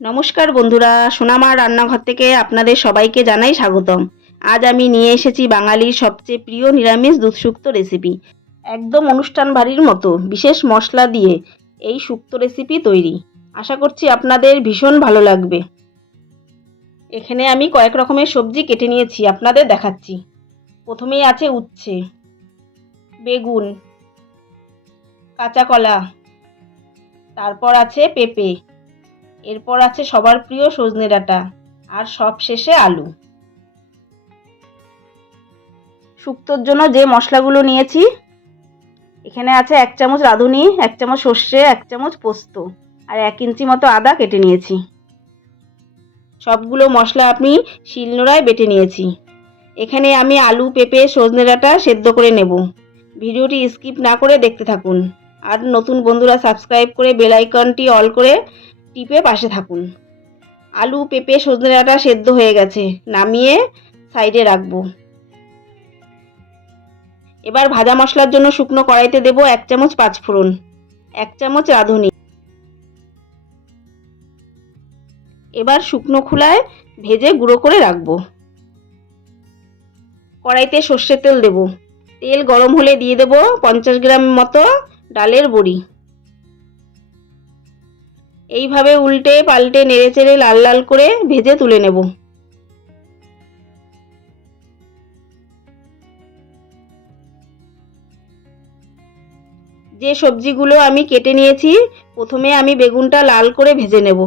নমস্কার বন্ধুরা, সোনামার রান্নাঘর থেকে আপনাদের সবাইকে জানাই স্বাগতম। আজ আমি নিয়ে এসেছি বাঙালির সবচেয়ে প্রিয় নিরামিষ দুধশুক্তো রেসিপি। একদম অনুষ্ঠান বাড়ির মতো বিশেষ মশলা দিয়ে এই শুক্তো রেসিপি তৈরি। আশা করছি আপনাদের ভীষণ ভালো লাগবে। এখানে আমি কয়েক রকমের সবজি কেটে নিয়েছি, আপনাদের দেখাচ্ছি। প্রথমেই আছে উচ্ছে, বেগুন, কাঁচা কলা, তারপর আছে পেঁপে, এরপর আছে সবার প্রিয় সজনে ডাঁটা, আর সব শেষে আলু। শুক্তোর জন্য যে মশলাগুলো নিয়েছি, এখানে আছে 1 চামচ রাঁধুনি, 1 চামচ সর্ষে, 1 চামচ পোস্ত, আর 1 ইঞ্চি মতো আদা কেটে নিয়েছি। সবগুলো মশলা আমি শিলনোড়ায় বেটে নিয়েছি। এখানে আমি আলু, পেঁপে, সজনে ডাঁটা সেদ্ধ করে নেব। ভিডিওটি স্কিপ না করে দেখতে থাকুন। আর নতুন বন্ধুরা সাবস্ক্রাইব করে বেল আইকনটি অল করে টিপে পাশে থাকুন। আলু, পেঁপে, সজনে ডাঁটা সেদ্ধ হয়ে গেছে, নামিয়ে সাইডে রাখবো। এবার ভাজা মশলার জন্য শুকনো কড়াইতে দেব 1 চামচ পাঁচফোড়ন, 1 চামচ রাঁধুনি। এবার শুকনো খোলায় ভেজে গুঁড়ো করে রাখবো। কড়াইতে সর্ষের তেল দেব। তেল গরম হলে দিয়ে দেব 50 গ্রাম মতো ডালের বড়ি। এইভাবে উল্টে পাল্টে নেড়েচেড়ে লাল লাল করে ভেজে তুলে নেব। যে সবজিগুলো আমি কেটে নিয়েছি, প্রথমে আমি বেগুনটা লাল করে ভেজে নেব।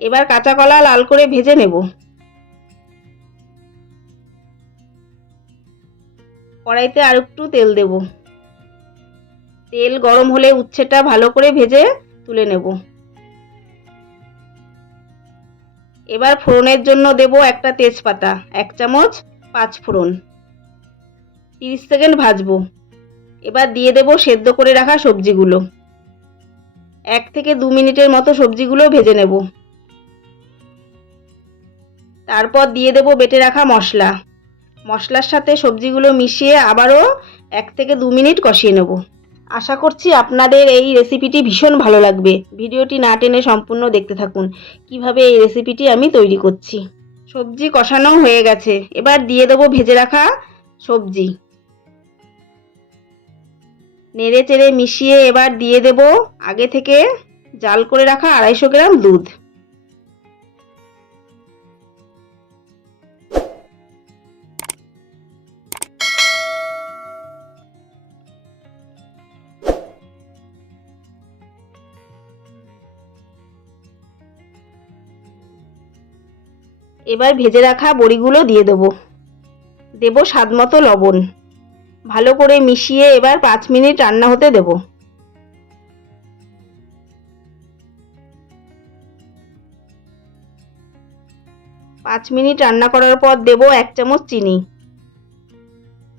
এবার কাঁচা কলা লাল করে ভেজে নেব। কড়াইতে আর একটু তেল দেব। তেল গরম হলে উচ্ছেটা ভালো করে ভেজে তুলে নেব। এবার ফোড়নের জন্য দেব একটা তেজপাতা, 1 চামচ পাঁচফোড়ন। 30 সেকেন্ড ভাজবো। এবার দিয়ে দেব সেদ্ধ করে রাখা সবজিগুলো। 1 থেকে 2 মিনিটের মতো সবজিগুলো ভেজে নেব। তারপর দিয়ে দেব বেটে রাখা মশলা। মশলার সাথে সবজিগুলো মিশিয়ে আবারও 1 থেকে 2 মিনিট কষিয়ে নেব। আশা করছি আপনাদের এই রেসিপিটি ভীষণ ভালো লাগবে। ভিডিওটি না টেনে সম্পূর্ণ দেখতে থাকুন কিভাবে এই রেসিপিটি আমি তৈরি করছি। সবজি কষানো হয়ে গেছে, এবার দিয়ে দেব ভেজে রাখা সবজি। নেড়ে চেড়ে মিশিয়ে এবার দিয়ে দেব আগে থেকে জাল করে রাখা 250 গ্রাম দুধ। এবার ভেজে রাখা বড়িগুলো দিয়ে দেব স্বাদ মতো লবণ। ভালো করে মিশিয়ে এবার 5 মিনিট রান্না হতে দেব। পাঁচ মিনিট রান্না করার পর দেব 1 চামচ চিনি,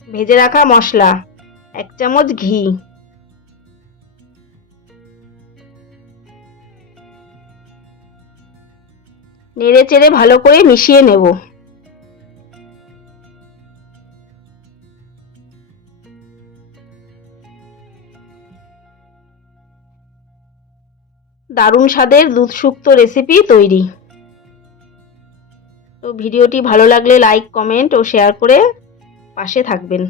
ভেজে রাখা মশলা, 1 চামচ ঘি, নেড়ে চেড়ে ভালো করে মিশিয়ে নেব। দারুণ স্বাদের দুধ শুক্তো রেসিপি তৈরি। তো ভিডিওটি ভালো লাগলে লাইক, কমেন্ট ও শেয়ার করে পাশে থাকবেন।